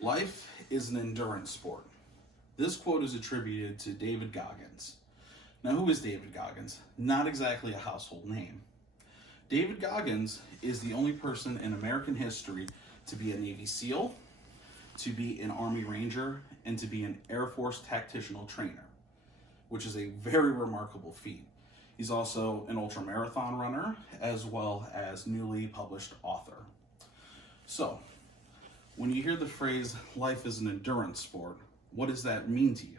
Life is an endurance sport. This quote is attributed to David Goggins. Now, who is David Goggins? Not exactly a household name. David Goggins is the only person in American history to be a Navy SEAL, to be an Army Ranger, and to be an Air Force tactical trainer, which is a very remarkable feat. He's also an ultramarathon runner, as well as newly published author. So, when you hear the phrase, life is an endurance sport, what does that mean to you?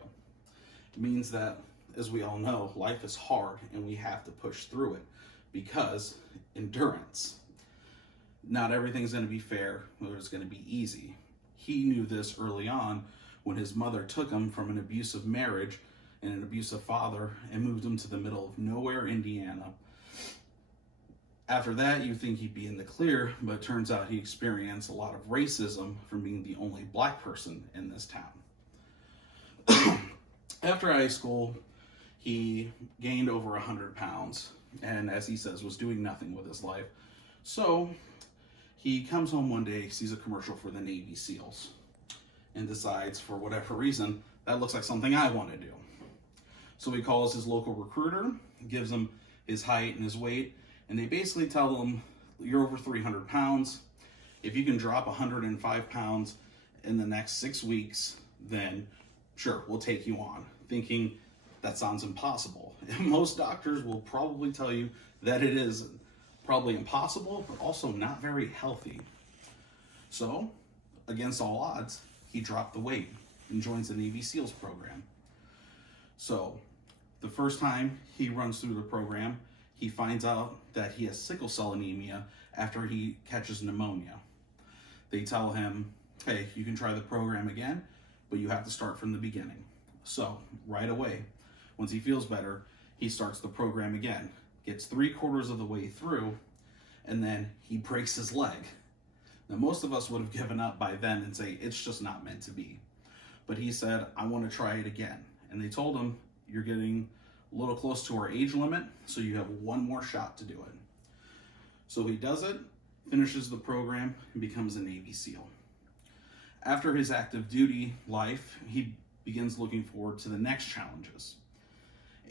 It means that, as we all know, life is hard and we have to push through it because endurance. Not everything's going to be fair or it's going to be easy. He knew this early on when his mother took him from an abusive marriage and an abusive father and moved him to the middle of nowhere, Indiana. After that, you think he'd be in the clear, but it turns out he experienced a lot of racism from being the only black person in this town. After high school, he gained over 100 pounds and, as he says, was doing nothing with his life. So he comes home one day, sees a commercial for the Navy SEALs, and decides, for whatever reason, that looks like something I want to do. So he calls his local recruiter, gives him his height and his weight, and they basically tell him, you're over 300 pounds. If you can drop 105 pounds in the next 6 weeks, then sure, we'll take you on. Thinking that sounds impossible. And most doctors will probably tell you that it is probably impossible, but also not very healthy. So, against all odds, he dropped the weight and joins the Navy SEALs program. So, the first time he runs through the program, he finds out that he has sickle cell anemia after he catches pneumonia. They tell him, hey, you can try the program again, but you have to start from the beginning. So, right away, once he feels better, he starts the program again, gets 3/4 of the way through, and then he breaks his leg. Now, most of us would have given up by then and say, it's just not meant to be. But he said, I want to try it again. And they told him, you're getting a little close to our age limit, so you have one more shot to do it. So he does it, finishes the program, and becomes a Navy SEAL. After his active duty life, he begins looking forward to the next challenges.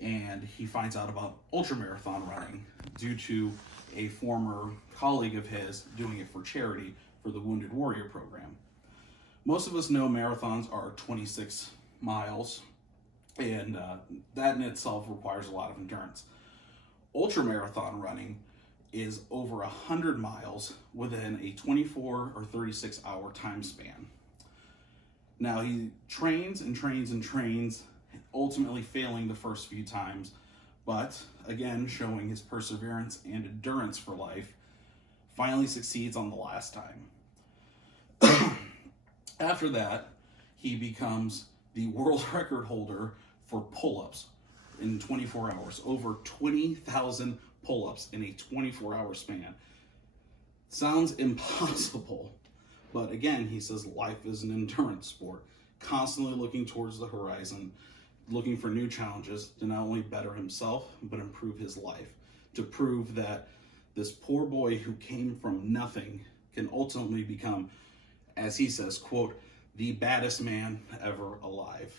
And he finds out about ultramarathon running due to a former colleague of his doing it for charity for the Wounded Warrior program. Most of us know marathons are 26 miles, and that in itself requires a lot of endurance. Ultramarathon running is over 100 miles within a 24 or 36 hour time span. Now, he trains and trains and trains, ultimately failing the first few times, but again, showing his perseverance and endurance for life, finally succeeds on the last time. After that, he becomes the world record holder for pull-ups in 24 hours, over 20,000 pull-ups in a 24-hour span. Sounds impossible. But again, he says life is an endurance sport, constantly looking towards the horizon, looking for new challenges to not only better himself, but improve his life, to prove that this poor boy who came from nothing can ultimately become, as he says, quote, the baddest man ever alive.